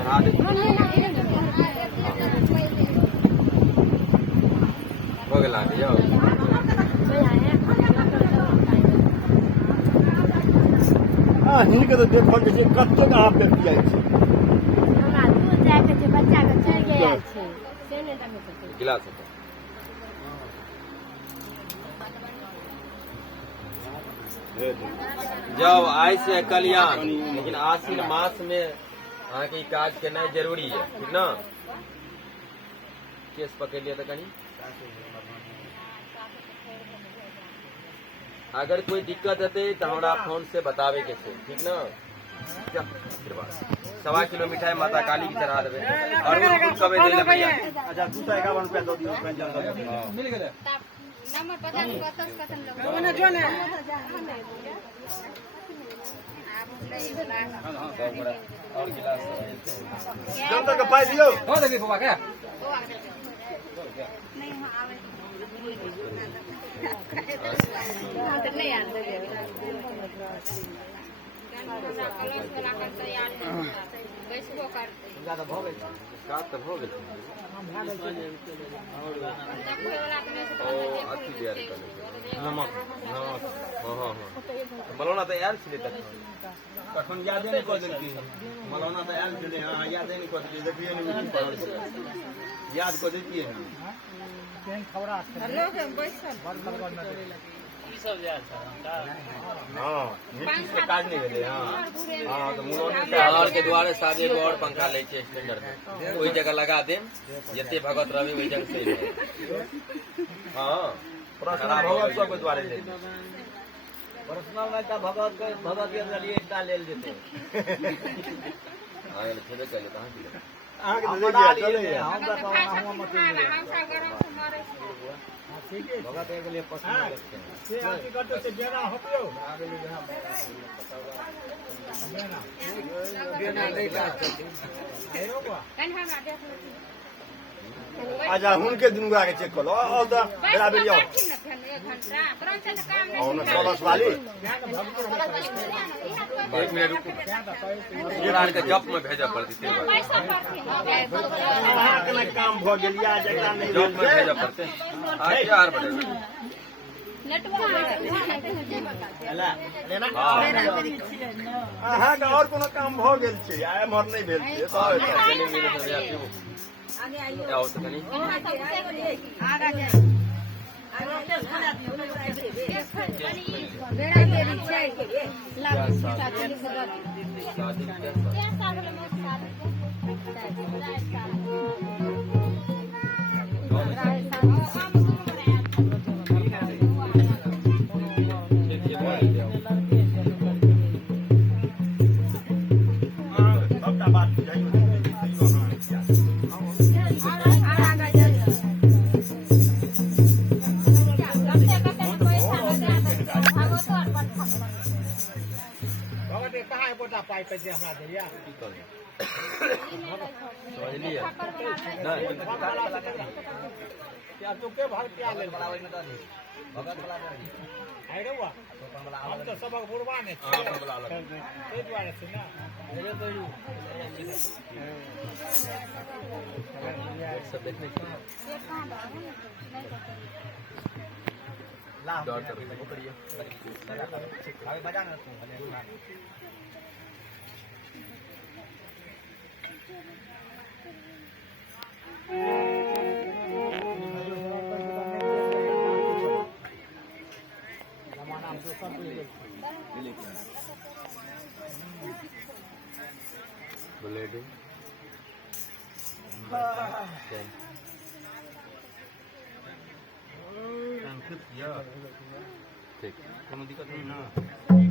चढ़ा दे हो गया दियो हिनके तो देखल जे छै कते अहाँ पे पियै छै हमरा दूर जाय के छै बच्चा के चल गया छै से ने देखे छै गिलास जब आई से कल्याण लेकिन आश्विन मास में अहाँ के काज करना जरूरी है ठीक ना केस पकड़ लिया तो कहीं अगर कोई दिक्कत है तो हमारा फोन से बतावे के छै ठीक ना 1.25 किलो मिठाई माता काली की चढ़ा देवे और कुछ कबे दे ले भैया अच्छा 251 रुपया दो दियो मिल गेले नंबर 50 कतन लोग ना जो ना और गिलास जब तक पाई दियो हो देखी बाबा क्या नहीं आवे हां तो नहीं आन दे कलश वाला कर तैयार बैसबो करते ज्यादा भ गेल का त भ गेल देखै वाला अपने से ओ अथी दिया रे नमक नमक हां हां हां बोलना तो यार छिले तक तखन यादे नहीं कर देलकी मलौना तो आयल छले हां यादे नहीं कर देलकी देखिए नहीं मीटिंग पड़ल छै याद कर देतिए हां लोग बैसल हां मीटिंग से काज नहीं भेले हां हां तो मुनोनी और के द्वारे शादी एगो और पंखा ले छै स्टैंडर्ड में ओई जगह लगा देम जते भगत रहबे ओई जगह सही रहे हां पर्सनल भगत सब के द्वारे ले पर्सनल में का भगत के लिए एकटा लेल जेते हां ये खेबे चले कहां की अहाँ के देखिए चले हम तो हम मत हम सब गरम से मारे छी भगत के लिए पर्सनल रखते हैं से आके करते से डेरा हटियो देना नहीं का कन हमरा देख लो अच्छा हुनके दुनुआ के चेक कर लो और बराबर जाओ एक घंटा तुरंत से काम नहीं और सोलस वाली 1 मिनट रुको जोरान के जप में भेजा पड़ती थी पैसा पड़ती अहाँ के ना काम भ गेल या जकरा नहीं जप में भेजा पड़ते आज 4 बजे अहाँ के और कोनो काम भ गेल छै आ एम्हर नहीं भेल छै आओ तो कनी आगा जाए बेड़ा बेड़ी छै लाख शादी क्या साल में सबटा बात बुझाइयो पाई पे जे हमरा देलिया समझलिए नहीं क्या तो के भाग क्या ले भगत वाला आई रे हुआ हम तो सबक बुरबान है ए द्वारे से ना सब देखने के ला डॉक्टर पकड़िए अभी बजा ना तू ब्लेडिंग ठीक कोनो दिक्कत नहीं ना